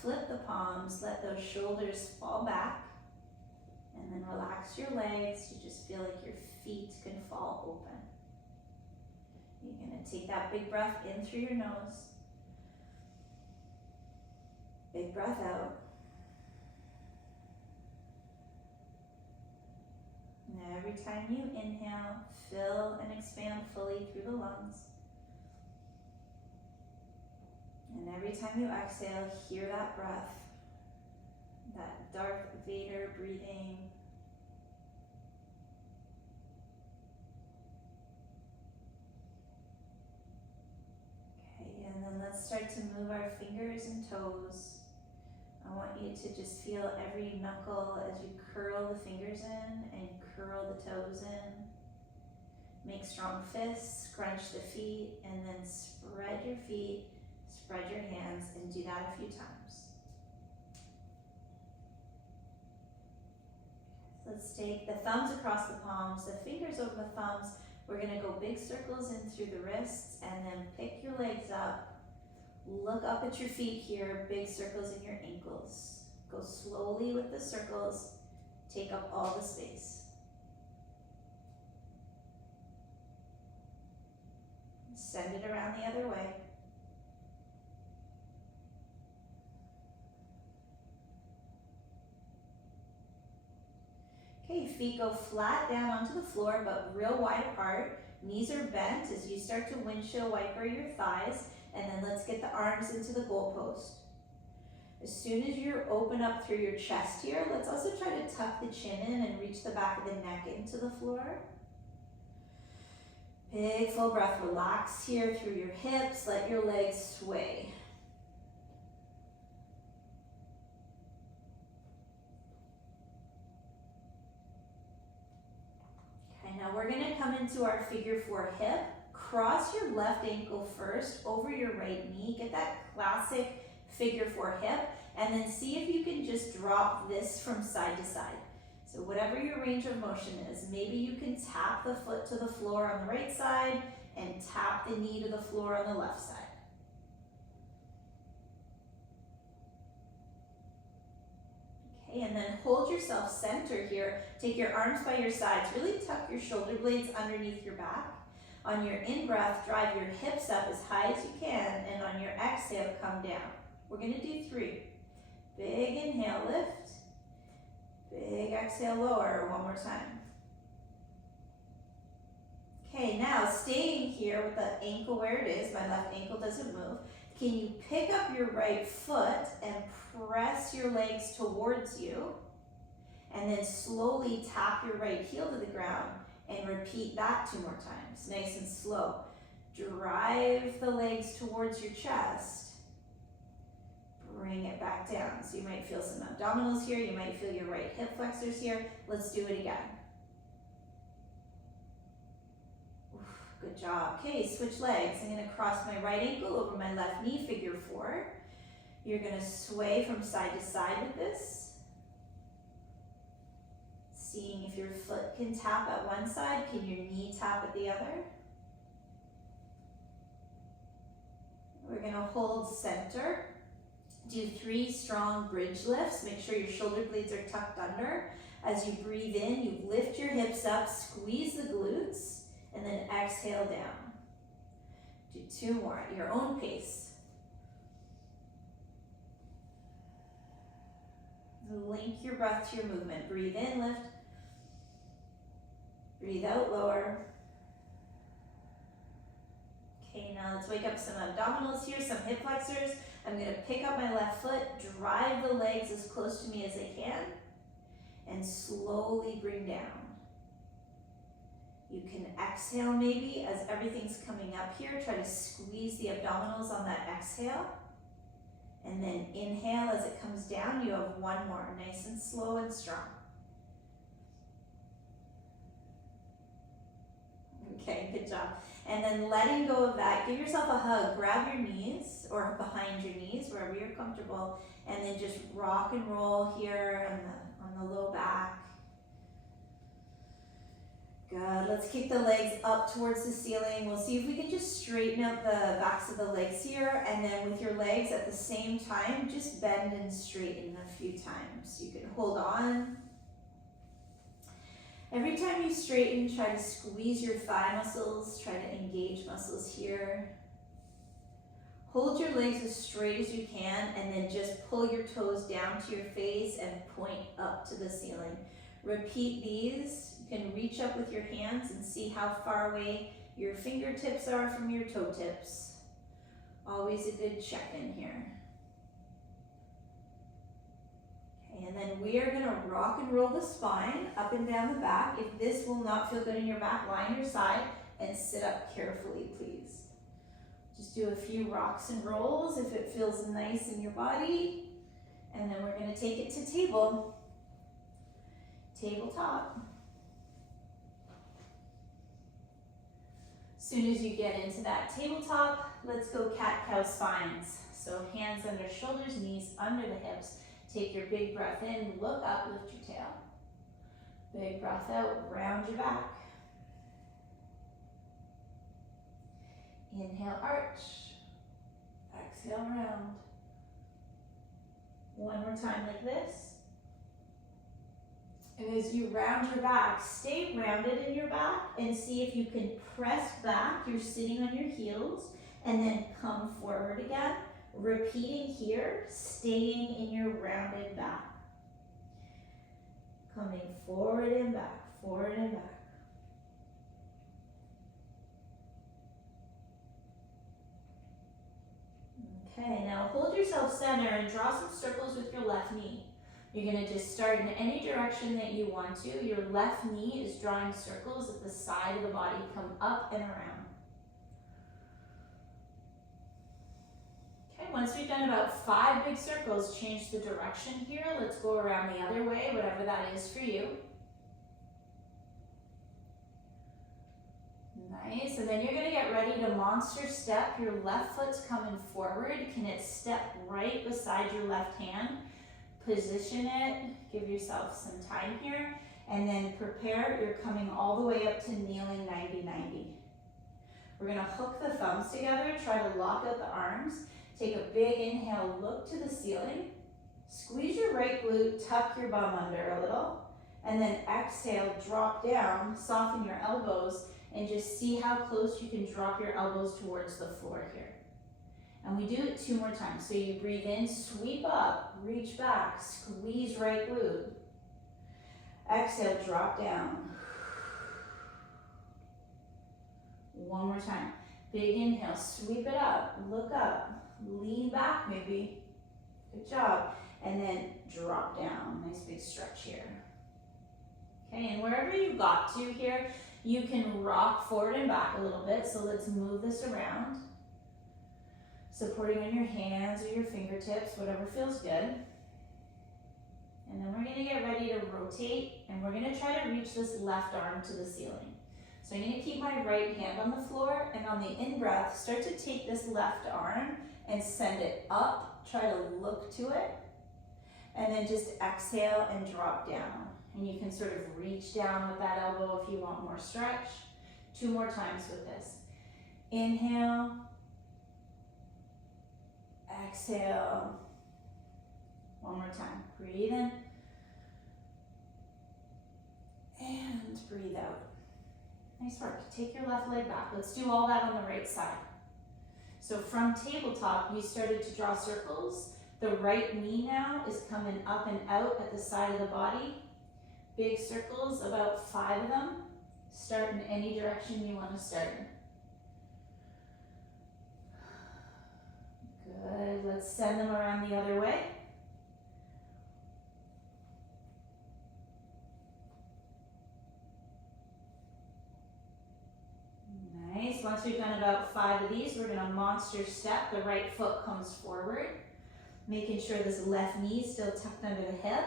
flip the palms, let those shoulders fall back, and then relax your legs. You just feel like your feet can fall open. You're gonna take that big breath in through your nose. Big breath out. Now every time you inhale, fill and expand fully through the lungs. And every time you exhale, hear that breath, that Darth Vader breathing. Okay, and then let's start to move our fingers and toes. I want you to just feel every knuckle as you curl the fingers in and curl the toes in. Make strong fists, scrunch the feet, and then spread your feet, spread your hands, and do that a few times. So let's take the thumbs across the palms, the fingers over the thumbs. We're gonna go big circles in through the wrists, and then pick your legs up. Look up at your feet here, big circles in your ankles. Go slowly with the circles, take up all the space. Send it around the other way. Okay, feet go flat down onto the floor, but real wide apart. Knees are bent as you start to windshield wiper your thighs. And then let's get the arms into the goalpost. As soon as you open up through your chest here, let's also try to tuck the chin in and reach the back of the neck into the floor. Big full breath, relax here through your hips, let your legs sway. Okay, now we're gonna come into our figure four hip. Cross your left ankle first over your right knee. Get that classic figure four hip, and then see if you can just drop this from side to side. So whatever your range of motion is, maybe you can tap the foot to the floor on the right side and tap the knee to the floor on the left side. Okay, and then hold yourself center here. Take your arms by your sides. Really tuck your shoulder blades underneath your back. On your in-breath, drive your hips up as high as you can, and on your exhale, come down. We're gonna do 3. Big inhale, lift. Big exhale, lower, one more time. Okay, now staying here with the ankle where it is, my left ankle doesn't move. Can you pick up your right foot and press your legs towards you, and then slowly tap your right heel to the ground, and repeat that 2 more times, nice and slow. Drive the legs towards your chest. Bring it back down. So you might feel some abdominals here, you might feel your right hip flexors here. Let's do it again. Good job. Okay, switch legs. I'm gonna cross my right ankle over my left knee, figure 4. You're gonna sway from side to side with this. Seeing if your foot can tap at one side, can your knee tap at the other? We're gonna hold center. Do 3 strong bridge lifts. Make sure your shoulder blades are tucked under. As you breathe in, you lift your hips up, squeeze the glutes, and then exhale down. Do 2 more at your own pace. Link your breath to your movement. Breathe in, lift. Breathe out, lower. Okay, now let's wake up some abdominals here, some hip flexors. I'm gonna pick up my left foot, drive the legs as close to me as I can, and slowly bring down. You can exhale maybe as everything's coming up here. Try to squeeze the abdominals on that exhale. And then inhale as it comes down. You have 1 more, nice and slow and strong. Okay, good job. And then letting go of that, give yourself a hug. Grab your knees or behind your knees, wherever you're comfortable, and then just rock and roll here on the low back. Good. Let's kick the legs up towards the ceiling. We'll see if we can just straighten out the backs of the legs here, and then with your legs at the same time, just bend and straighten a few times. You can hold on. Every time you straighten, try to squeeze your thigh muscles, try to engage muscles here. Hold your legs as straight as you can, and then just pull your toes down to your face and point up to the ceiling. Repeat these. You can reach up with your hands and see how far away your fingertips are from your toe tips. Always a good check-in here. Okay, and then we are gonna rock and roll the spine up and down the back. If this will not feel good in your back, lie on your side and sit up carefully, please. Just do a few rocks and rolls if it feels nice in your body. And then we're gonna take it to table. Tabletop. As soon as you get into that tabletop, let's go cat-cow spines. So hands under shoulders, knees under the hips. Take your big breath in, look up, lift your tail. Big breath out, round your back. Inhale, arch. Exhale, round. One more time like this. And as you round your back, stay rounded in your back and see if you can press back. You're sitting on your heels and then come forward again. Repeating here, staying in your rounded back. Coming forward and back, forward and back. Okay, now hold yourself center and draw some circles with your left knee. You're going to just start in any direction that you want to. Your left knee is drawing circles at the side of the body. Come up and around. Okay, once we've done about 5 big circles, change the direction here. Let's go around the other way, whatever that is for you. Nice, and then you're going to get ready to monster step. Your left foot's coming forward. Can it step right beside your left hand? Position it, give yourself some time here, and then prepare. You're coming all the way up to kneeling 90-90. We're gonna hook the thumbs together, try to lock out the arms. Take a big inhale, look to the ceiling. Squeeze your right glute, tuck your bum under a little, and then exhale, drop down, soften your elbows, and just see how close you can drop your elbows towards the floor here. And we do it 2 more times. So you breathe in, sweep up, reach back, squeeze right glute. Exhale, drop down. One more time. Big inhale, sweep it up, look up, lean back maybe. Good job. And then drop down. Nice big stretch here. Okay, and wherever you got to here, you can rock forward and back a little bit. So let's move this around. Supporting on your hands or your fingertips, whatever feels good. And then we're gonna get ready to rotate, and we're gonna try to reach this left arm to the ceiling. So I'm gonna keep my right hand on the floor, and on the in-breath, start to take this left arm and send it up, try to look to it, and then just exhale and drop down. And you can sort of reach down with that elbow if you want more stretch. 2 more times with this. Inhale. Exhale. One more time. Breathe in. And breathe out. Nice work. Take your left leg back. Let's do all that on the right side. So from tabletop, you started to draw circles. The right knee now is coming up and out at the side of the body. Big circles, about 5 of them. Start in any direction you want to start in. Good. Let's send them around the other way. Nice. Once we've done about 5 of these, we're going to monster step. The right foot comes forward, making sure this left knee is still tucked under the hip.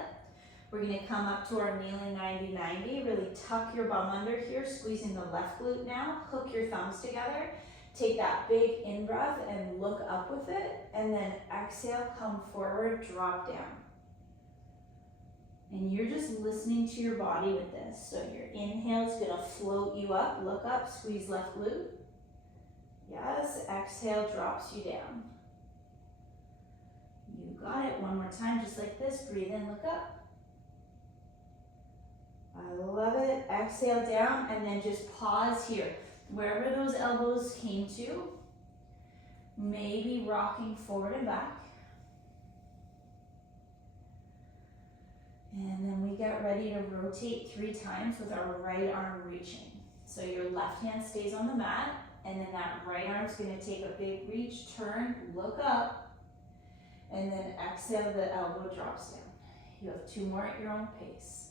We're going to come up to our kneeling 90-90. Really tuck your bum under here, squeezing the left glute now. Hook your thumbs together. Take that big in-breath and look up with it. And then exhale, come forward, drop down. And you're just listening to your body with this. So your inhale is gonna float you up, look up, squeeze left glute. Yes, exhale drops you down. You got it, one more time, just like this, breathe in, look up. I love it, exhale down, and then just pause here. Wherever those elbows came to, maybe rocking forward and back. And then we get ready to rotate 3 times with our right arm reaching. So your left hand stays on the mat, and then that right arm's gonna take a big reach, turn, look up, and then exhale, the elbow drops down. You have 2 more at your own pace.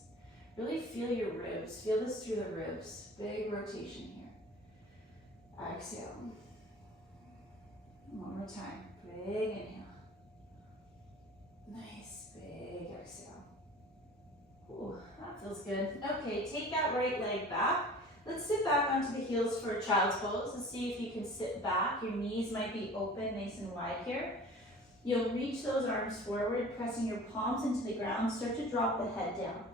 Really feel your ribs, feel this through the ribs. Big rotation here. Exhale. One more time, big inhale. Nice, big exhale. Ooh, that feels good. Okay, take that right leg back. Let's sit back onto the heels for a child's pose and see if you can sit back. Your knees might be open, nice and wide here. You'll reach those arms forward, pressing your palms into the ground. Start to drop the head down.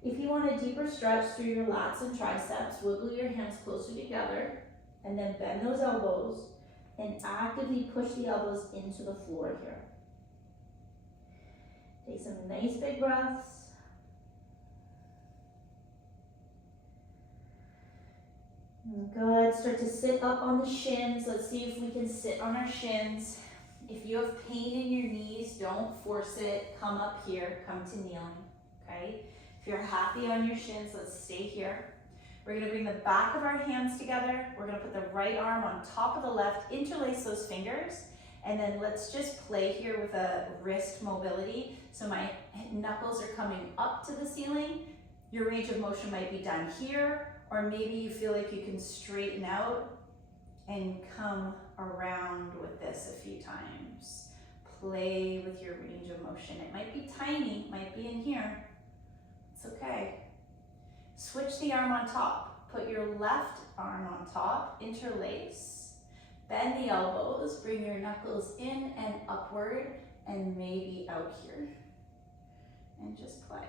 If you want a deeper stretch through your lats and triceps, wiggle your hands closer together and then bend those elbows and actively push the elbows into the floor here. Take some nice big breaths. Good, start to sit up on the shins. Let's see if we can sit on our shins. If you have pain in your knees, don't force it. Come up here, come to kneeling, okay? If you're happy on your shins, let's stay here. We're gonna bring the back of our hands together. We're gonna put the right arm on top of the left, interlace those fingers, and then let's just play here with a wrist mobility. So my knuckles are coming up to the ceiling. Your range of motion might be done here, or maybe you feel like you can straighten out and come around with this a few times. Play with your range of motion. It might be tiny, might be in here. It's okay. Switch the arm on top. Put your left arm on top, interlace. Bend the elbows, bring your knuckles in and upward, and maybe out here. And just play.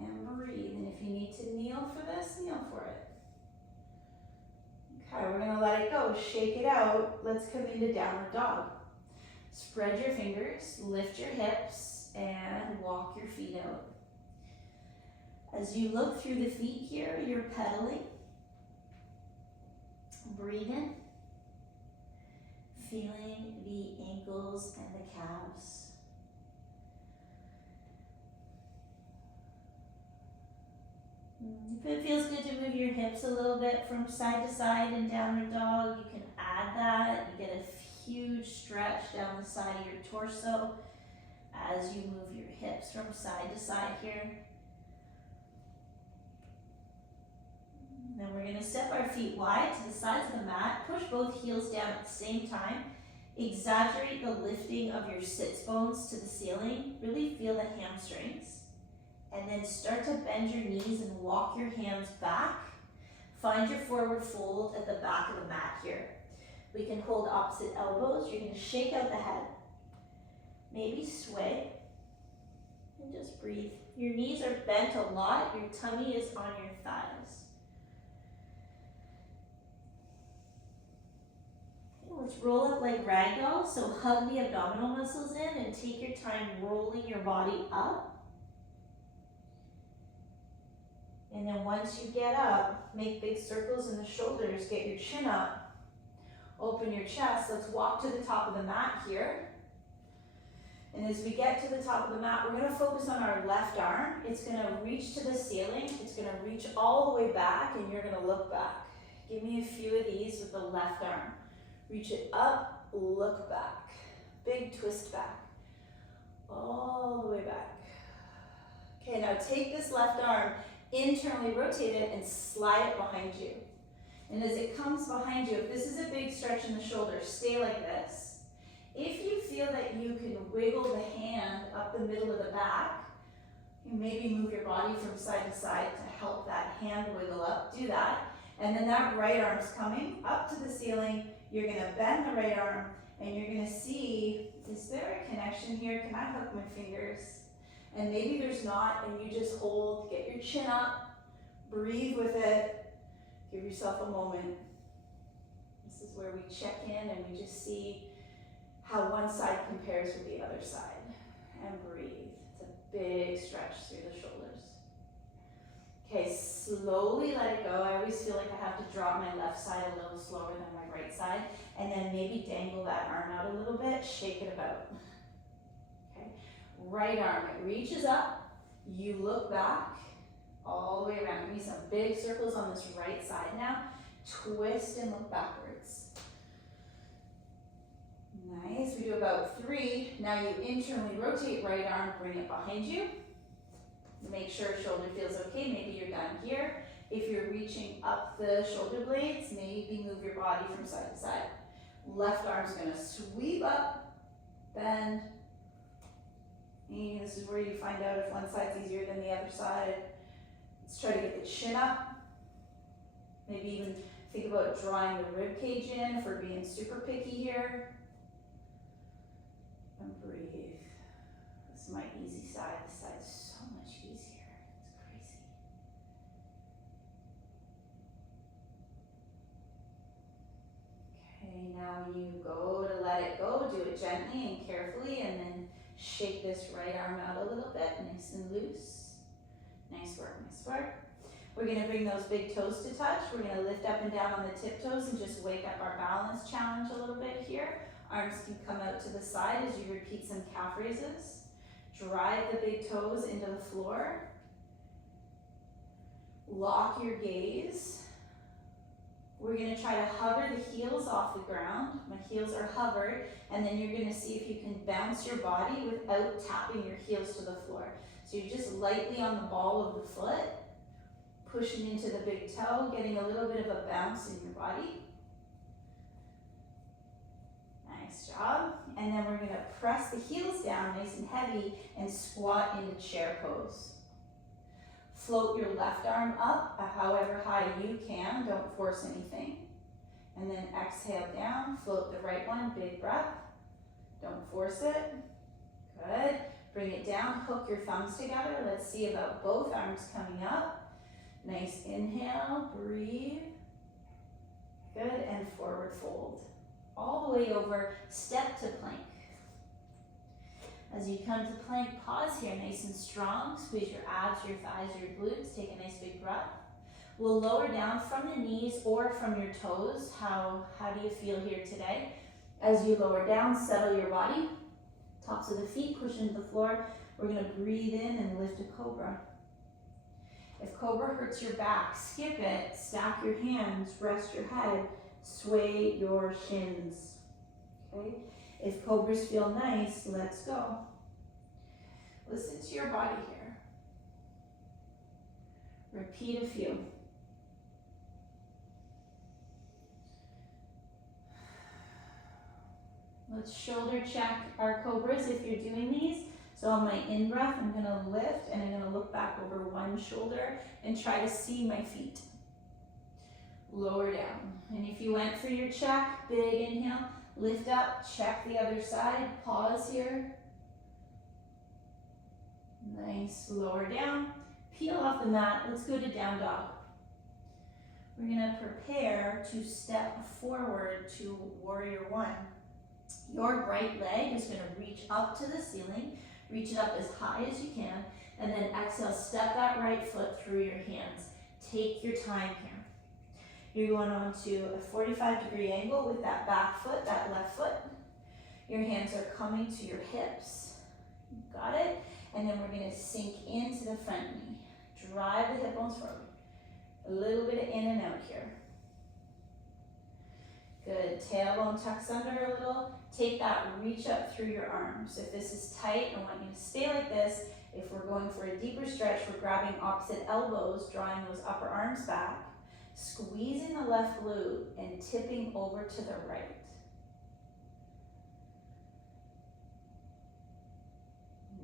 And breathe. And if you need to kneel for this, kneel for it. Okay, we're gonna let it go. Shake it out. Let's come into downward dog. Spread your fingers, lift your hips, and walk your feet out. As you look through the feet here, you're pedaling. Breathe in. Feeling the ankles and the calves. If it feels good to move your hips a little bit from side to side in downward dog, you can add that. You get a huge stretch down the side of your torso as you move your hips from side to side here. Then we're going to step our feet wide to the sides of the mat. Push both heels down at the same time. Exaggerate the lifting of your sits bones to the ceiling. Really feel the hamstrings. And then start to bend your knees and walk your hands back. Find your forward fold at the back of the mat here. We can hold opposite elbows. You're going to shake out the head. Maybe sway. And just breathe. Your knees are bent a lot. Your tummy is on your thighs. Let's roll up like ragdoll. So hug the abdominal muscles in and take your time rolling your body up. And then once you get up, make big circles in the shoulders, get your chin up, open your chest. Let's walk to the top of the mat here. And as we get to the top of the mat, we're gonna focus on our left arm. It's gonna reach to the ceiling. It's gonna reach all the way back and you're gonna look back. Give me a few of these with the left arm. Reach it up, look back. Big twist back. All the way back. Okay, now take this left arm, internally rotate it and slide it behind you. And as it comes behind you, if this is a big stretch in the shoulder, stay like this. If you feel that you can wiggle the hand up the middle of the back, you maybe move your body from side to side to help that hand wiggle up, do that. And then that right arm's coming up to the ceiling. You're gonna bend the right arm and you're gonna see, is there a connection here? Can I hook my fingers? And maybe there's not, and you just hold, get your chin up, breathe with it, give yourself a moment. This is where we check in and we just see how one side compares with the other side. And breathe. It's a big stretch through the shoulders. Okay, slowly let it go. I always feel like I have to drop my left side a little slower than my right side. And then maybe dangle that arm out a little bit, shake it about. Okay, right arm, it reaches up. You look back all the way around. Give me some big circles on this right side now. Twist and look backwards. Nice, we do about 3. Now you internally rotate right arm, bring it behind you. Make sure shoulder feels okay, maybe you're done here. If you're reaching up the shoulder blades, maybe move your body from side to side. Left arm's gonna sweep up, bend. And this is where you find out if one side's easier than the other side. Let's try to get the chin up. Maybe even think about drawing the rib cage in if we're being super picky here. And breathe. This is my easy side. This side's so much easier. It's crazy. Okay, now you go to let it go. Do it gently and carefully, and then shake this right arm out a little bit, nice and loose. Nice work, nice work. We're gonna bring those big toes to touch. We're gonna lift up and down on the tiptoes and just wake up our balance challenge a little bit here. Arms can come out to the side as you repeat some calf raises. Drive the big toes into the floor. Lock your gaze. We're gonna try to hover the heels off the ground. My heels are hovered, and then you're gonna see if you can bounce your body without tapping your heels to the floor. So you're just lightly on the ball of the foot, pushing into the big toe, getting a little bit of a bounce in your body. Nice job. And then we're gonna press the heels down nice and heavy and squat into chair pose. Float your left arm up however high you can, don't force anything. And then exhale down, float the right one, big breath. Don't force it. Good. Bring it down, hook your thumbs together. Let's see about both arms coming up. Nice inhale, breathe. Good, and forward fold. All the way over, step to plank. As you come to plank, pause here, nice and strong. Squeeze your abs, your thighs, your glutes. Take a nice big breath. We'll lower down from the knees or from your toes. How do you feel here today? As you lower down, settle your body. Tops of the feet, push into the floor. We're gonna breathe in and lift a cobra. If cobra hurts your back, skip it. Stack your hands, rest your head, sway your shins. Okay? If cobras feel nice, let's go. Listen to your body here. Repeat a few. Let's shoulder check our cobras if you're doing these. So on my in-breath, I'm gonna lift and I'm gonna look back over one shoulder and try to see my feet. Lower down. And if you went for your check, big inhale, lift up, check the other side, pause here. Nice, lower down. Peel off the mat, let's go to down dog. We're gonna prepare to step forward to warrior one. Your right leg is gonna reach up to the ceiling, reach it up as high as you can, and then exhale, step that right foot through your hands. Take your time here. You're going on to a 45-degree angle with that back foot, that left foot. Your hands are coming to your hips. Got it? And then we're gonna sink into the front knee. Drive the hip bones forward. A little bit of in and out here. Good, tailbone tucks under a little. Take that reach up through your arms. If this is tight, I want you to stay like this. If we're going for a deeper stretch, we're grabbing opposite elbows, drawing those upper arms back, squeezing the left glute and tipping over to the right.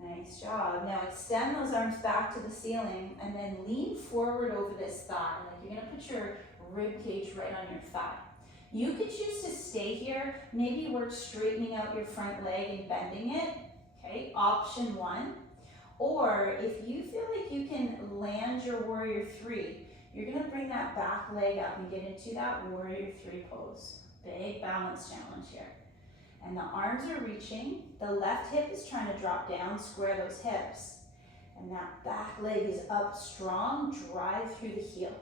Nice job. Now extend those arms back to the ceiling and then lean forward over this thigh. Like you're gonna put your rib cage right on your thigh. You could choose to stay here, maybe work straightening out your front leg and bending it, okay? Option one. Or if you feel like you can land your warrior three, you're gonna bring that back leg up and get into that warrior three pose. Big balance challenge here. And the arms are reaching, the left hip is trying to drop down, square those hips. And that back leg is up strong, drive through the heel.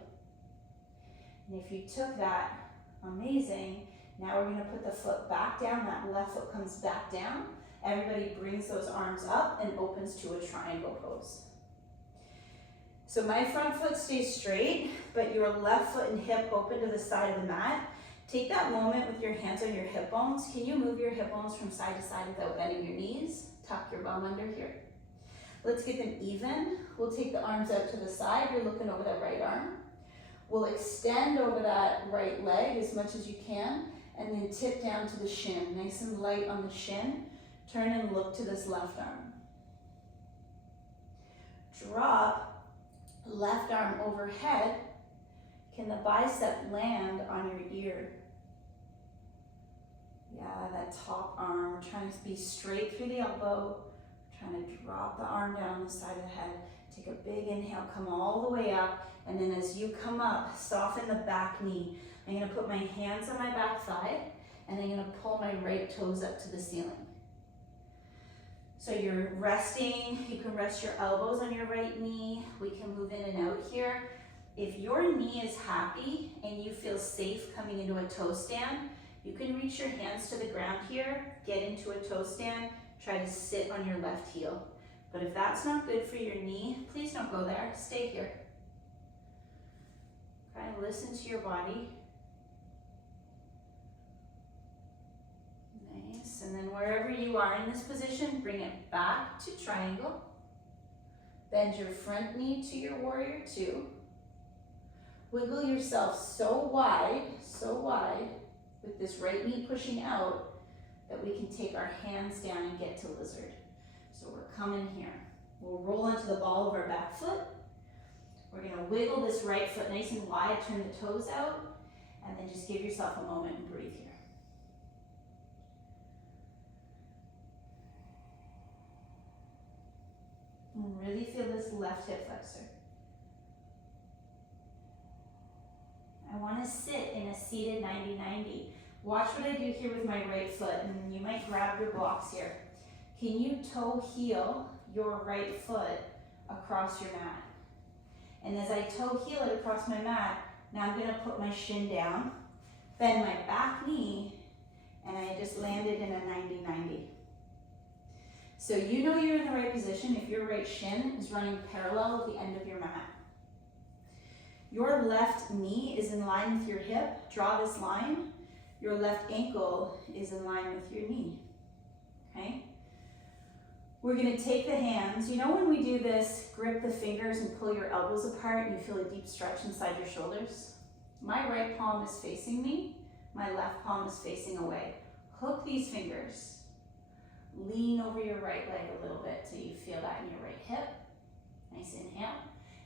And if you took that, amazing. Now we're gonna put the foot back down, that left foot comes back down. Everybody brings those arms up and opens to a triangle pose. So my front foot stays straight, but your left foot and hip open to the side of the mat. Take that moment with your hands on your hip bones. Can you move your hip bones from side to side without bending your knees? Tuck your bum under here. Let's get them even. We'll take the arms out to the side. You're looking over that right arm. We'll extend over that right leg as much as you can, and then tip down to the shin. Nice and light on the shin. Turn and look to this left arm. Drop left arm overhead. Can the bicep land on your ear? Yeah, that top arm. We're trying to be straight through the elbow. Trying to drop the arm down the side of the head. Take a big inhale, come all the way up. And then as you come up, soften the back knee. I'm gonna put my hands on my back thigh, and I'm gonna pull my right toes up to the ceiling. So you're resting, you can rest your elbows on your right knee. We can move in and out here. If your knee is happy and you feel safe coming into a toe stand, you can reach your hands to the ground here, get into a toe stand, try to sit on your left heel. But if that's not good for your knee, please don't go there, stay here. Try to listen to your body. Nice, and then wherever you are in this position, bring it back to triangle. Bend your front knee to your warrior two. Wiggle yourself so wide, with this right knee pushing out, that we can take our hands down and get to lizard. So we're coming here. We'll roll into the ball of our back foot. We're gonna wiggle this right foot nice and wide, turn the toes out, and then just give yourself a moment and breathe here. And really feel this left hip flexor. I want to sit in a seated 90-90. Watch what I do here with my right foot, and you might grab your blocks here. Can you toe heel your right foot across your mat? And as I toe heel it across my mat, now I'm going to put my shin down, bend my back knee, and I just landed in a 90-90. So you know you're in the right position if your right shin is running parallel with the end of your mat. Your left knee is in line with your hip. Draw this line. Your left ankle is in line with your knee. Okay? We're going to take the hands. You know when we do this, grip the fingers and pull your elbows apart and you feel a deep stretch inside your shoulders? My right palm is facing me. My left palm is facing away. Hook these fingers. Lean over your right leg a little bit till you feel that in your right hip. Nice inhale.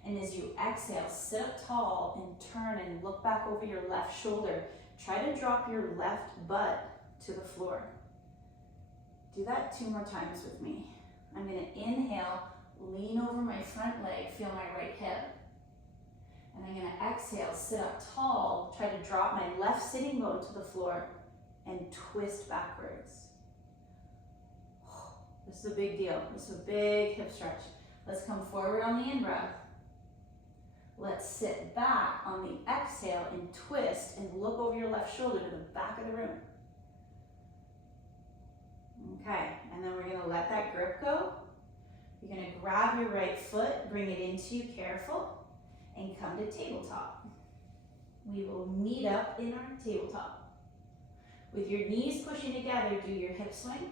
And as you exhale, sit up tall and turn and look back over your left shoulder. Try to drop your left butt to the floor. Do that 2 more times with me. I'm going to inhale, lean over my front leg, feel my right hip. And I'm going to exhale, sit up tall, try to drop my left sitting bone to the floor and twist backwards. This is a big deal. This is a big hip stretch. Let's come forward on the in-breath. Let's sit back on the exhale and twist and look over your left shoulder to the back of the room. Okay, and then we're gonna let that grip go. You're gonna grab your right foot, bring it into you, careful, and come to tabletop. We will meet up in our tabletop. With your knees pushing together, do your hip swing.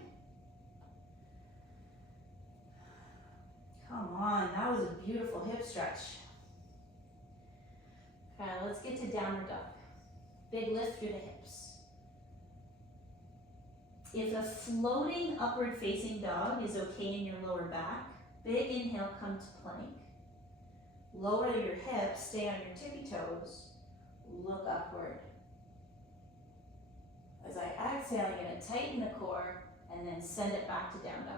Come on, that was a beautiful hip stretch. Okay, let's get to downward dog. Big lift through the hips. If a floating upward facing dog is okay in your lower back, big inhale, come to plank. Lower your hips, stay on your tippy toes, look upward. As I exhale, I'm gonna tighten the core and then send it back to down dog.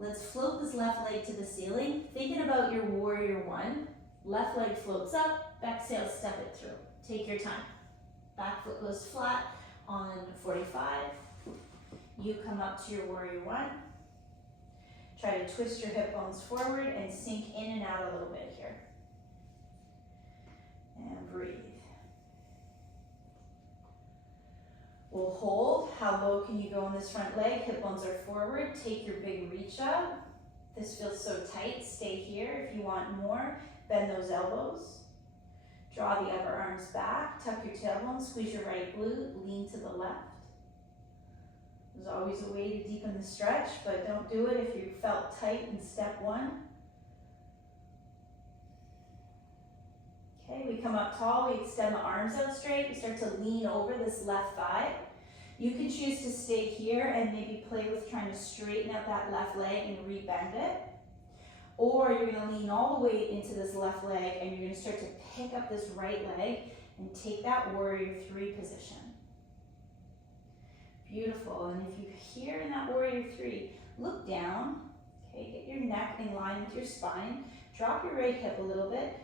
Let's float this left leg to the ceiling. Thinking about your warrior one. Left leg floats up, exhale, step it through. Take your time. Back foot goes flat on 45. You come up to your warrior one. Try to twist your hip bones forward and sink in and out a little bit here. And breathe. We'll hold. How low can you go on this front leg? Hip bones are forward. Take your big reach up. This feels so tight. Stay here. If you want more, bend those elbows. Draw the upper arms back. Tuck your tailbone. Squeeze your right glute. Lean to the left. There's always a way to deepen the stretch, but don't do it if you felt tight in step one. Okay, we come up tall, we extend the arms out straight, we start to lean over this left thigh. You can choose to stay here and maybe play with trying to straighten out that left leg and rebend it. Or you're gonna lean all the way into this left leg and you're gonna start to pick up this right leg and take that warrior three position. Beautiful, and if you're here in that warrior three, look down, okay, get your neck in line with your spine, drop your right hip a little bit,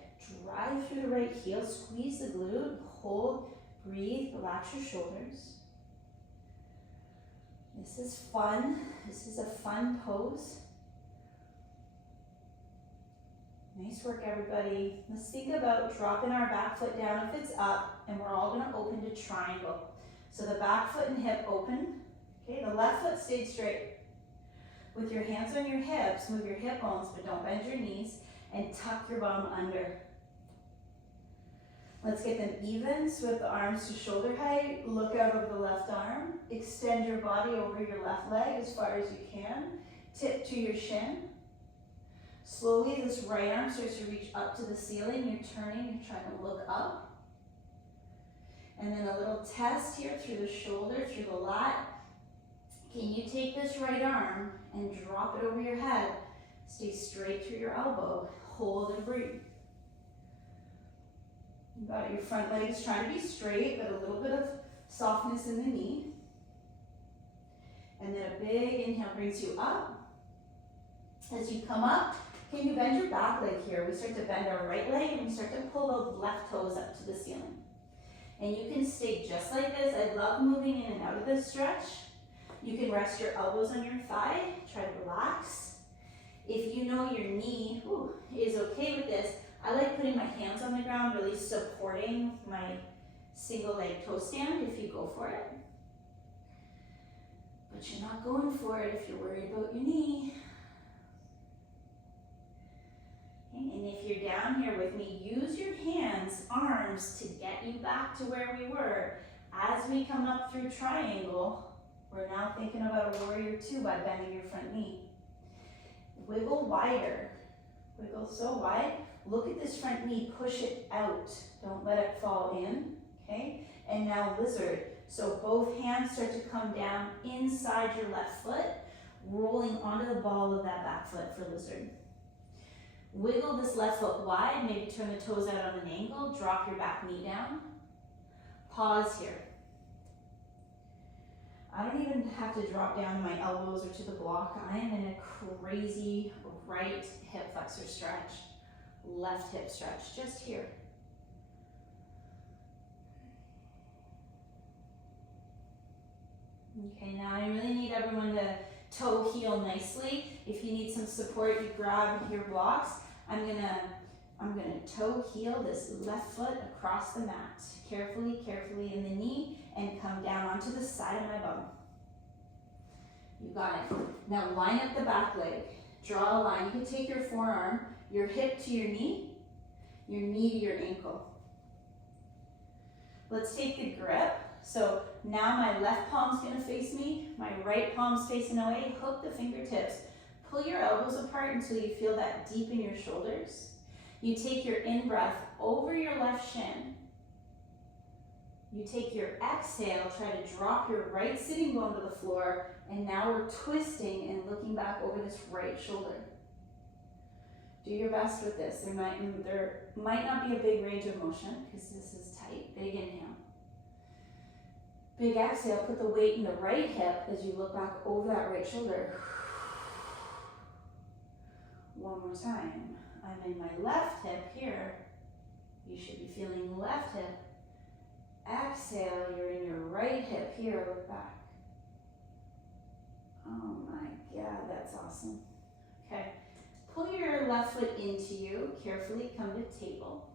drive through the right heel, squeeze the glute, hold, breathe, relax your shoulders. This is fun, this is a fun pose. Nice work, everybody. Let's think about dropping our back foot down if it's up, and we're all gonna open to triangle. So the back foot and hip open, okay, the left foot stayed straight. With your hands on your hips, move your hip bones, but don't bend your knees, and tuck your bum under. Let's get them even, so with the arms to shoulder height, look out over the left arm, extend your body over your left leg as far as you can, tip to your shin. Slowly, this right arm starts to reach up to the ceiling, you're turning, you're trying to look up. And then a little test here through the shoulder, through the lat. Can you take this right arm and drop it over your head? Stay straight through your elbow. Hold and breathe. You got your front legs trying to be straight, but a little bit of softness in the knee. And then a big inhale brings you up. As you come up, can you bend your back leg here? We start to bend our right leg and we start to pull those left toes up to the ceiling. And you can stay just like this. I love moving in and out of this stretch. You can rest your elbows on your thigh. Try to relax. If you know your knee is okay with this, I like putting my hands on the ground, really supporting my single leg toe stand if you go for it. But you're not going for it if you're worried about your knee. And if you're down here with me, use your hands, arms to get you back to where we were. As we come up through triangle, we're now thinking about a warrior two by bending your front knee. Wiggle wider. Wiggle so wide. Look at this front knee, push it out. Don't let it fall in, okay? And now lizard. So both hands start to come down inside your left foot, rolling onto the ball of that back foot for lizard. Wiggle this left foot wide, maybe turn the toes out on an angle, drop your back knee down. Pause here. I don't even have to drop down my elbows or to the block. I am in a crazy right hip flexor stretch, left hip stretch, just here. Okay, now I really need everyone to toe heel nicely. If you need some support, you grab your blocks. I'm gonna toe heel this left foot across the mat. Carefully in the knee and come down onto the side of my bum. You got it. Now line up the back leg. Draw a line. You can take your forearm, your hip to your knee to your ankle. Let's take the grip. So now my left palm's gonna face me, my right palm's facing away. Hook the fingertips. Pull your elbows apart until you feel that deep in your shoulders. You take your in-breath over your left shin. You take your exhale, try to drop your right sitting bone to the floor, and now we're twisting and looking back over this right shoulder. Do your best with this. There might not be a big range of motion because this is tight. Big inhale. Big exhale, put the weight in the right hip as you look back over that right shoulder. One more time. I'm in my left hip here. You should be feeling left hip. Exhale, you're in your right hip here, look back. Oh my God, that's awesome. Okay, pull your left foot into you. Carefully come to table.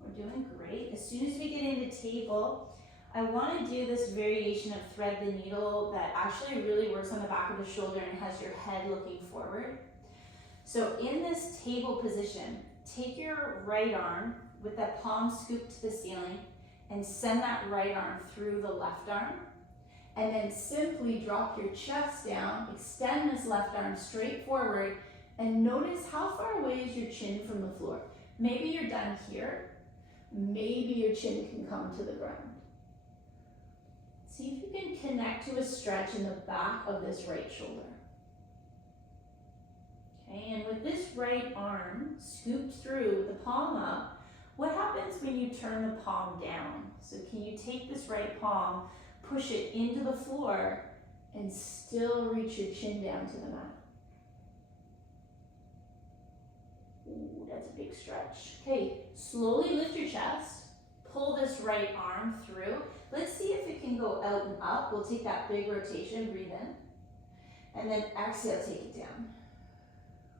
We're doing great. As soon as we get into table, I want to do this variation of thread the needle that actually really works on the back of the shoulder and has your head looking forward. So in this table position, take your right arm with that palm scooped to the ceiling and send that right arm through the left arm. And then simply drop your chest down, extend this left arm straight forward, and notice how far away is your chin from the floor. Maybe you're done here. Maybe your chin can come to the ground. See if you can connect to a stretch in the back of this right shoulder. Okay, and with this right arm scooped through with the palm up, what happens when you turn the palm down? So can you take this right palm, push it into the floor, and still reach your chin down to the mat? Ooh, that's a big stretch. Okay, slowly lift your chest, pull this right arm through. Let's see if it can go out and up. We'll take that big rotation, breathe in, and then exhale, take it down.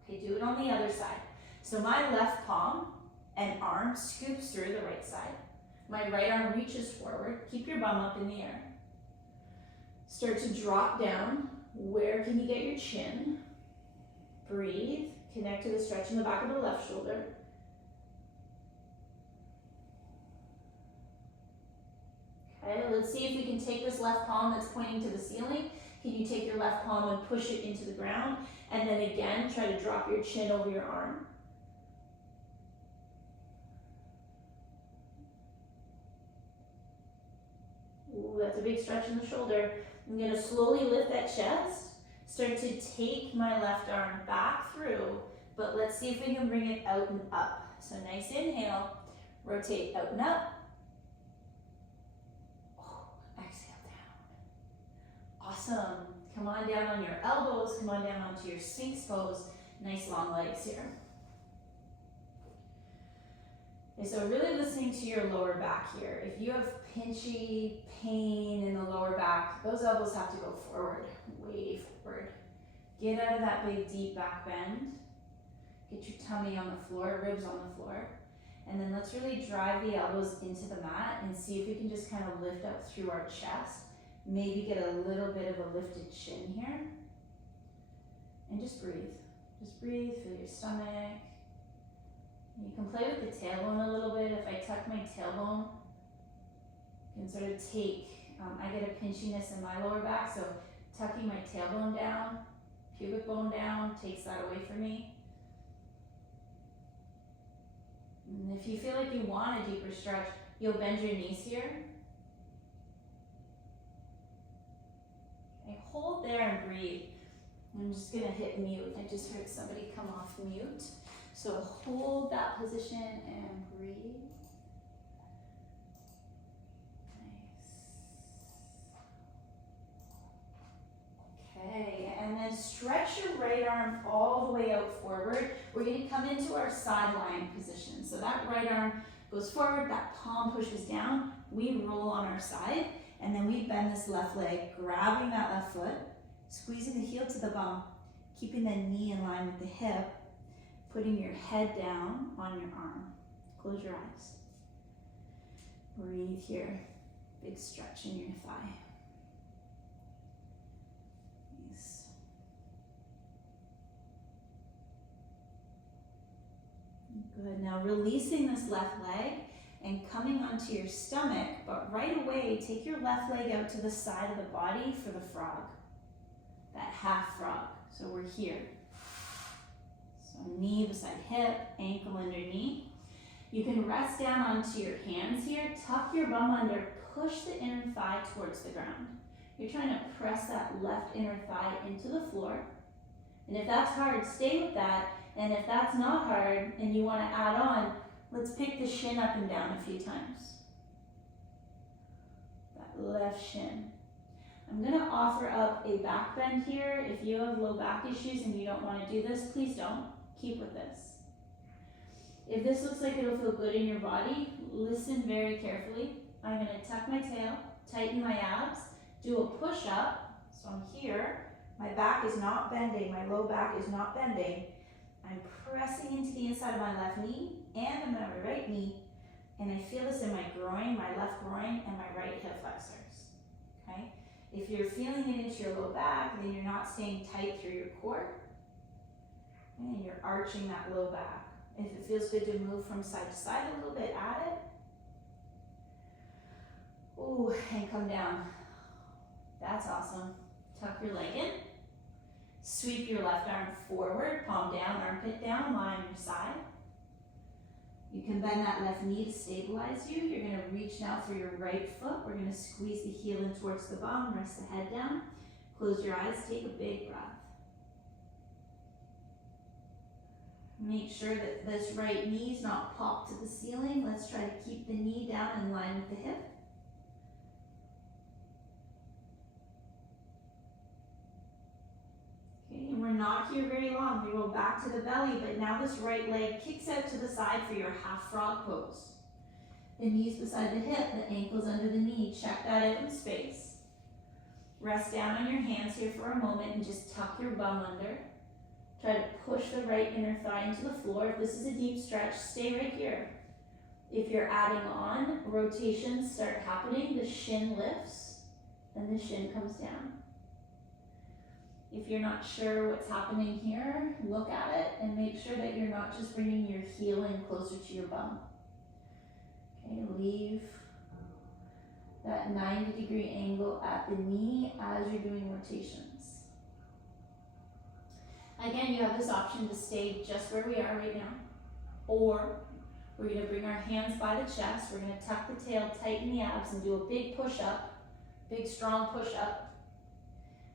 Okay, do it on the other side. So my left palm and arm scoops through the right side. My right arm reaches forward. Keep your bum up in the air. Start to drop down. Where can you get your chin? Breathe. Connect to the stretch in the back of the left shoulder. Okay, let's see if we can take this left palm that's pointing to the ceiling. Can you take your left palm and push it into the ground? And then again, try to drop your chin over your arm. Ooh, that's a big stretch in the shoulder. I'm gonna slowly lift that chest. Start to take my left arm back through, but let's see if we can bring it out and up. So nice inhale, rotate out and up. Oh, exhale down. Awesome. Come on down on your elbows, come on down onto your Sphinx pose. Nice long legs here. Okay, so really listening to your lower back here. If you have pinchy pain in the lower back, those elbows have to go forward, way forward. Get out of that big deep back bend. Get your tummy on the floor, ribs on the floor. And then let's really drive the elbows into the mat and see if we can just kind of lift up through our chest. Maybe get a little bit of a lifted chin here. And just breathe. Just breathe, feel your stomach. You can play with the tailbone a little bit. If I tuck my tailbone, you can sort of take, I get a pinchiness in my lower back, so tucking my tailbone down, pubic bone down, takes that away from me. And if you feel like you want a deeper stretch, you'll bend your knees here. Okay, hold there and breathe. I'm just gonna hit mute. I just heard somebody come off mute. So hold that position and breathe. Nice. Okay, and then stretch your right arm all the way out forward. We're gonna come into our side lying position. So that right arm goes forward, that palm pushes down, we roll on our side, and then we bend this left leg, grabbing that left foot, squeezing the heel to the bum, keeping the knee in line with the hip, putting your head down on your arm. Close your eyes. Breathe here. Big stretch in your thigh. Nice. Good. Now releasing this left leg and coming onto your stomach, but right away, take your left leg out to the side of the body for the frog. That half frog. So we're here. So knee beside hip, ankle underneath. You can rest down onto your hands here, tuck your bum under, push the inner thigh towards the ground. You're trying to press that left inner thigh into the floor. And if that's hard, stay with that. And if that's not hard and you want to add on, let's pick the shin up and down a few times. That left shin. I'm gonna offer up a back bend here. If you have low back issues and you don't wanna do this, please don't. Keep with this. If this looks like it'll feel good in your body, listen very carefully. I'm gonna tuck my tail, tighten my abs, do a push up. So I'm here, my back is not bending, my low back is not bending. I'm pressing into the inside of my left knee and I'm on my right knee. And I feel this in my groin, my left groin, and my right hip flexors, okay? If you're feeling it into your low back, then you're not staying tight through your core, and you're arching that low back. If it feels good to move from side to side a little bit, add it. Ooh, and come down. That's awesome. Tuck your leg in. Sweep your left arm forward, palm down, armpit down, lie on your side. You can bend that left knee to stabilize you. You're gonna reach now for your right foot. We're gonna squeeze the heel in towards the bum, rest the head down. Close your eyes, take a big breath. Make sure that this right knee is not popped to the ceiling. Let's try to keep the knee down in line with the hip. Okay, and we're not here very long. We roll back to the belly, but now this right leg kicks out to the side for your half frog pose. The knees beside the hip, the ankles under the knee. Check that out in space. Rest down on your hands here for a moment and just tuck your bum under. Try to push the right inner thigh into the floor. If this is a deep stretch, stay right here. If you're adding on, rotations start happening. The shin lifts and the shin comes down. If you're not sure what's happening here, look at it and make sure that you're not just bringing your heel in closer to your bum. Okay, leave that 90-degree angle at the knee as you're doing rotations. Again, you have this option to stay just where we are right now, or we're gonna bring our hands by the chest, we're gonna tuck the tail, tighten the abs, and do a big push-up, big strong push-up.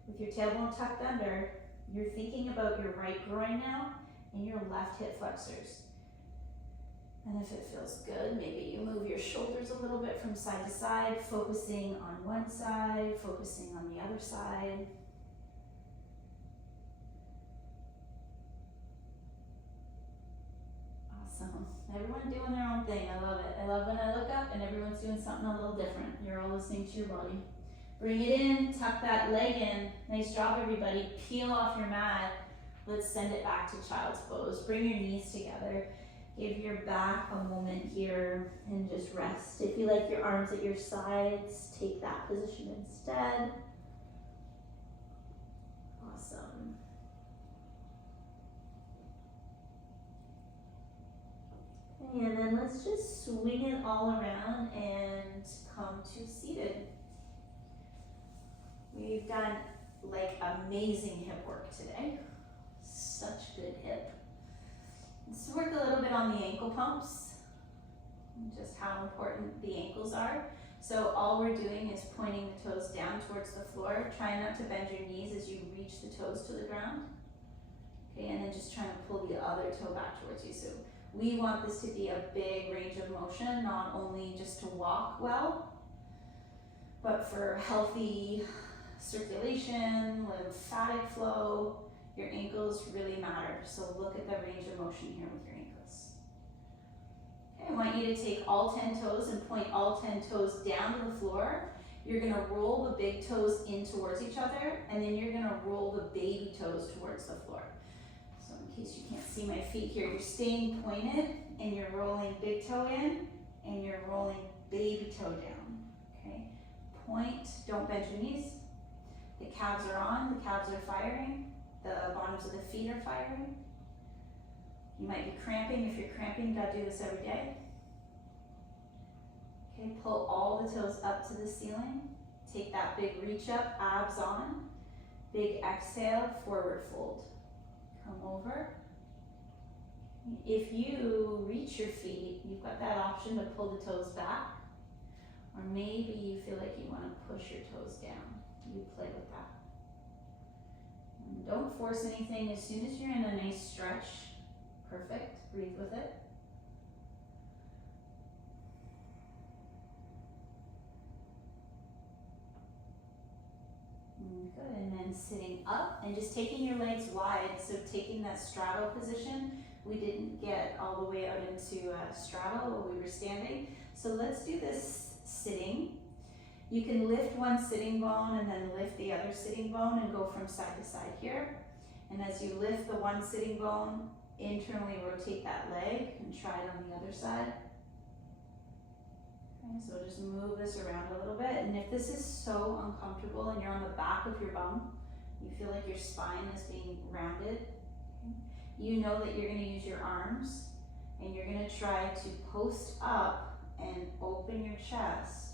With your tailbone tucked under, you're thinking about your right groin now and your left hip flexors. And if it feels good, maybe you move your shoulders a little bit from side to side, focusing on one side, focusing on the other side. Awesome. Everyone doing their own thing. I love it. I love when I look up and everyone's doing something a little different. You're all listening to your body. Bring it in, tuck that leg in. Nice job, everybody. Peel off your mat. Let's send it back to child's pose. Bring your knees together. Give your back a moment here and just rest. If you like your arms at your sides, take that position instead. Awesome. And then let's just swing it all around and come to seated. We've done like amazing hip work today. Such good hip. Let's work a little bit on the ankle pumps, just how important the ankles are. So all we're doing is pointing the toes down towards the floor. Try not to bend your knees as you reach the toes to the ground. Okay, and then just trying to pull the other toe back towards you. So we want this to be a big range of motion, not only just to walk well, but for healthy circulation, lymphatic flow. Your ankles really matter, so look at the range of motion here with your ankles. Okay, I want you to take all 10 toes and point all 10 toes down to the floor. You're gonna roll the big toes in towards each other, and then you're gonna roll the baby toes towards the floor. So in case you can't see my feet here, you're staying pointed, and you're rolling big toe in, and you're rolling baby toe down, okay? Point, don't bend your knees. The calves are on, the calves are firing. The bottoms of the feet are firing. You might be cramping. If you're cramping, you gotta do this every day. Okay, pull all the toes up to the ceiling. Take that big reach up, abs on. Big exhale, forward fold. Come over. If you reach your feet, you've got that option to pull the toes back. Or maybe you feel like you wanna push your toes down. You play with that. Don't force anything. As soon as you're in a nice stretch, perfect, breathe with it. Good, and then sitting up and just taking your legs wide, so taking that straddle position. We didn't get all the way out into straddle while we were standing. So let's do this sitting. You can lift one sitting bone and then lift the other sitting bone and go from side to side here. And as you lift the one sitting bone, internally rotate that leg and try it on the other side. Okay, so just move this around a little bit. And if this is so uncomfortable and you're on the back of your bum, you feel like your spine is being rounded, you know that you're going to use your arms and you're going to try to post up and open your chest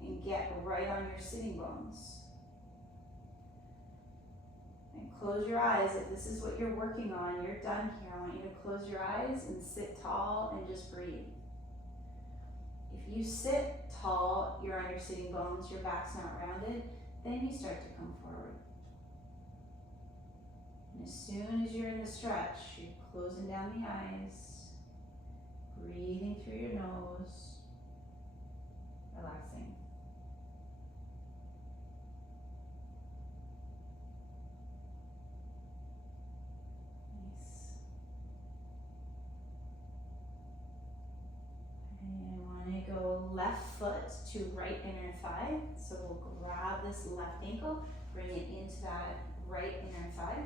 and get right on your sitting bones. And close your eyes. If this is what you're working on, you're done here. I want you to close your eyes and sit tall and just breathe. If you sit tall, you're on your sitting bones, your back's not rounded, then you start to come forward. And as soon as you're in the stretch, you're closing down the eyes, breathing through your nose, relaxing. Nice. And I want to go left foot to right inner thigh. So we'll grab this left ankle, bring it into that right inner thigh.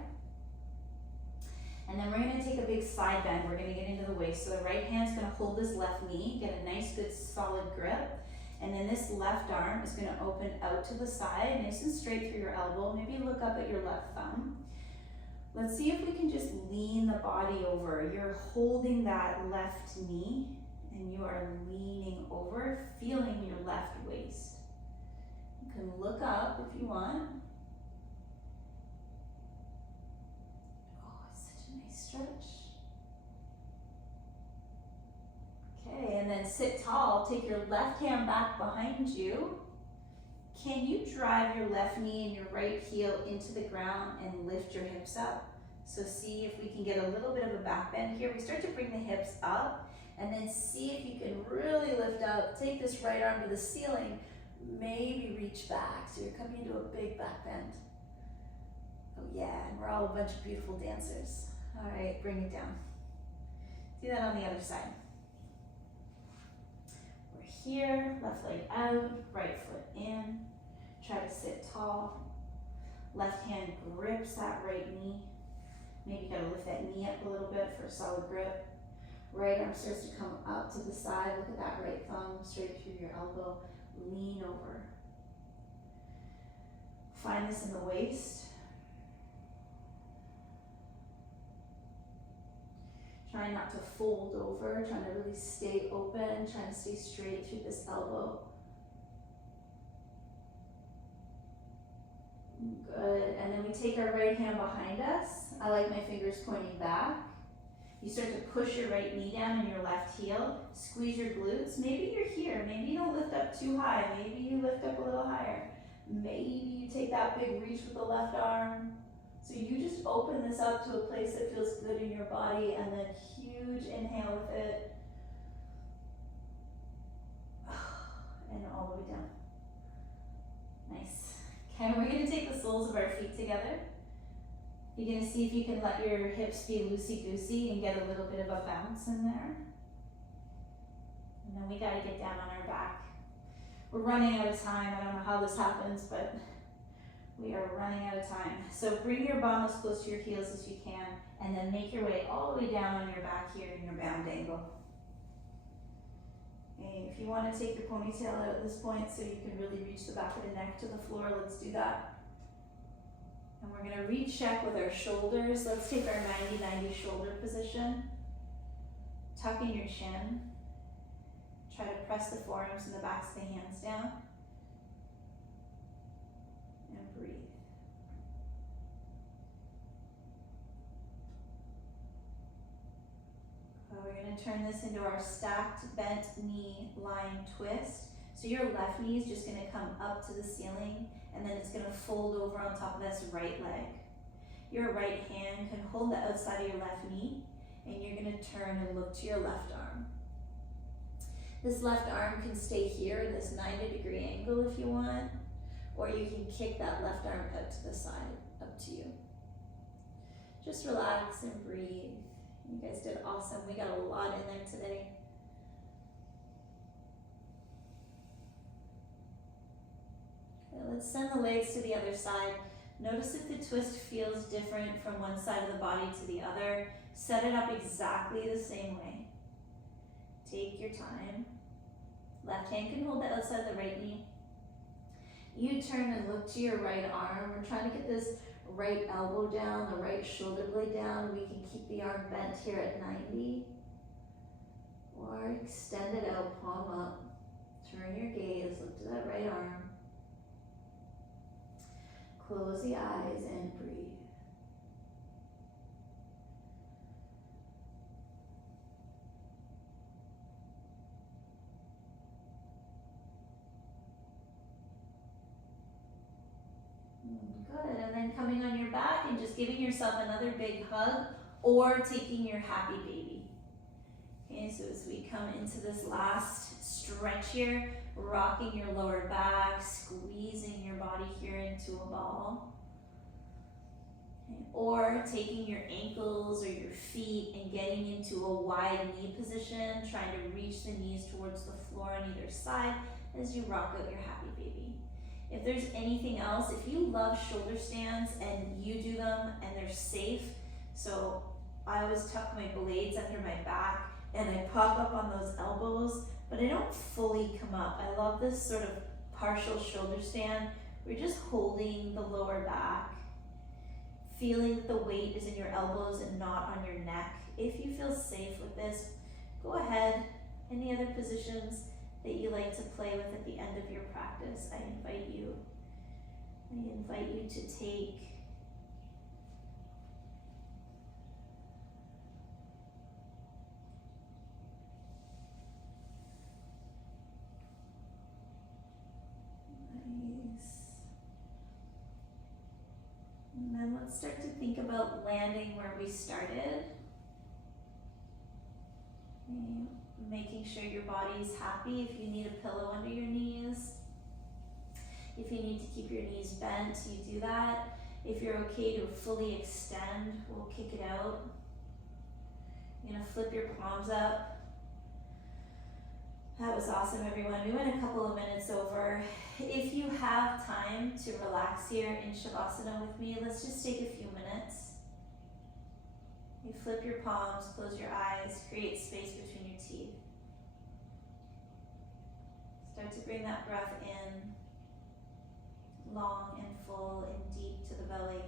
And then we're going to take a big side bend. We're going to get into the waist. So the right hand's going to hold this left knee, get a nice good solid grip. And then this left arm is going to open out to the side, nice and straight through your elbow. Maybe look up at your left thumb. Let's see if we can just lean the body over. You're holding that left knee and you are leaning over, feeling your left waist. You can look up if you want. Nice stretch. Okay, and then sit tall. Take your left hand back behind you. Can you drive your left knee and your right heel into the ground and lift your hips up? So see if we can get a little bit of a back bend here. We start to bring the hips up and then see if you can really lift up. Take this right arm to the ceiling. Maybe reach back. So you're coming into a big back bend. Oh yeah, and we're all a bunch of beautiful dancers. All right, bring it down. Do that on the other side. We're here, left leg out, right foot in. Try to sit tall. Left hand grips that right knee. Maybe you gotta lift that knee up a little bit for a solid grip. Right arm starts to come up to the side. Look at that right thumb straight through your elbow. Lean over. Find this in the waist. Trying not to fold over, trying to really stay open, trying to stay straight through this elbow. Good, and then we take our right hand behind us. I like my fingers pointing back. You start to push your right knee down and your left heel. Squeeze your glutes. Maybe you're here. Maybe you don't lift up too high. Maybe you lift up a little higher. Maybe you take that big reach with the left arm. So you just open this up to a place that feels good in your body and then huge inhale with it. And all the way down. Nice. Okay, we're going to take the soles of our feet together. You're going to see if you can let your hips be loosey-goosey and get a little bit of a bounce in there. And then we got to get down on our back. We're running out of time. I don't know how this happens, but we are running out of time. So bring your bum as close to your heels as you can, and then make your way all the way down on your back here in your bound angle. And if you want to take your ponytail out at this point so you can really reach the back of the neck to the floor, let's do that. And we're going to recheck with our shoulders. Let's take our 90-90 shoulder position. Tuck in your chin. Try to press the forearms and the backs of the hands down. And breathe. We're going to turn this into our stacked bent knee lying twist. So your left knee is just going to come up to the ceiling, and then it's going to fold over on top of this right leg. Your right hand can hold the outside of your left knee, and you're going to turn and look to your left arm. This left arm can stay here, this 90-degree angle if you want, or you can kick that left arm out to the side, up to you. Just relax and breathe. You guys did awesome. We got a lot in there today. Okay, let's send the legs to the other side. Notice if the twist feels different from one side of the body to the other. Set it up exactly the same way. Take your time. Left hand can hold the outside of the right knee. You turn and look to your right arm. We're trying to get this right elbow down, the right shoulder blade down. We can keep the arm bent here at 90. Or extend it out, palm up. Turn your gaze, look to that right arm. Close the eyes and breathe. Good, and then coming on your back and just giving yourself another big hug or taking your happy baby. Okay, so as we come into this last stretch here, rocking your lower back, squeezing your body here into a ball. Okay, or taking your ankles or your feet and getting into a wide knee position, trying to reach the knees towards the floor on either side as you rock out your happy baby. If there's anything else, if you love shoulder stands and you do them and they're safe, so I always tuck my blades under my back and I pop up on those elbows, but I don't fully come up. I love this sort of partial shoulder stand where you're just holding the lower back, feeling that the weight is in your elbows and not on your neck. If you feel safe with this, go ahead. Any other positions that you like to play with at the end of your practice, I invite you to take. Nice. And then let's start to think about landing where we started. Okay. Making sure your body is happy. If you need a pillow under your knees, if you need to keep your knees bent, you do that. If you're okay to fully extend, we'll kick it out. You're gonna flip your palms up. That was awesome, everyone. We went a couple of minutes over. If you have time to relax here in Shavasana with me, let's just take a few minutes. You flip your palms, close your eyes, create space between your teeth. Start to bring that breath in, long and full and deep to the belly.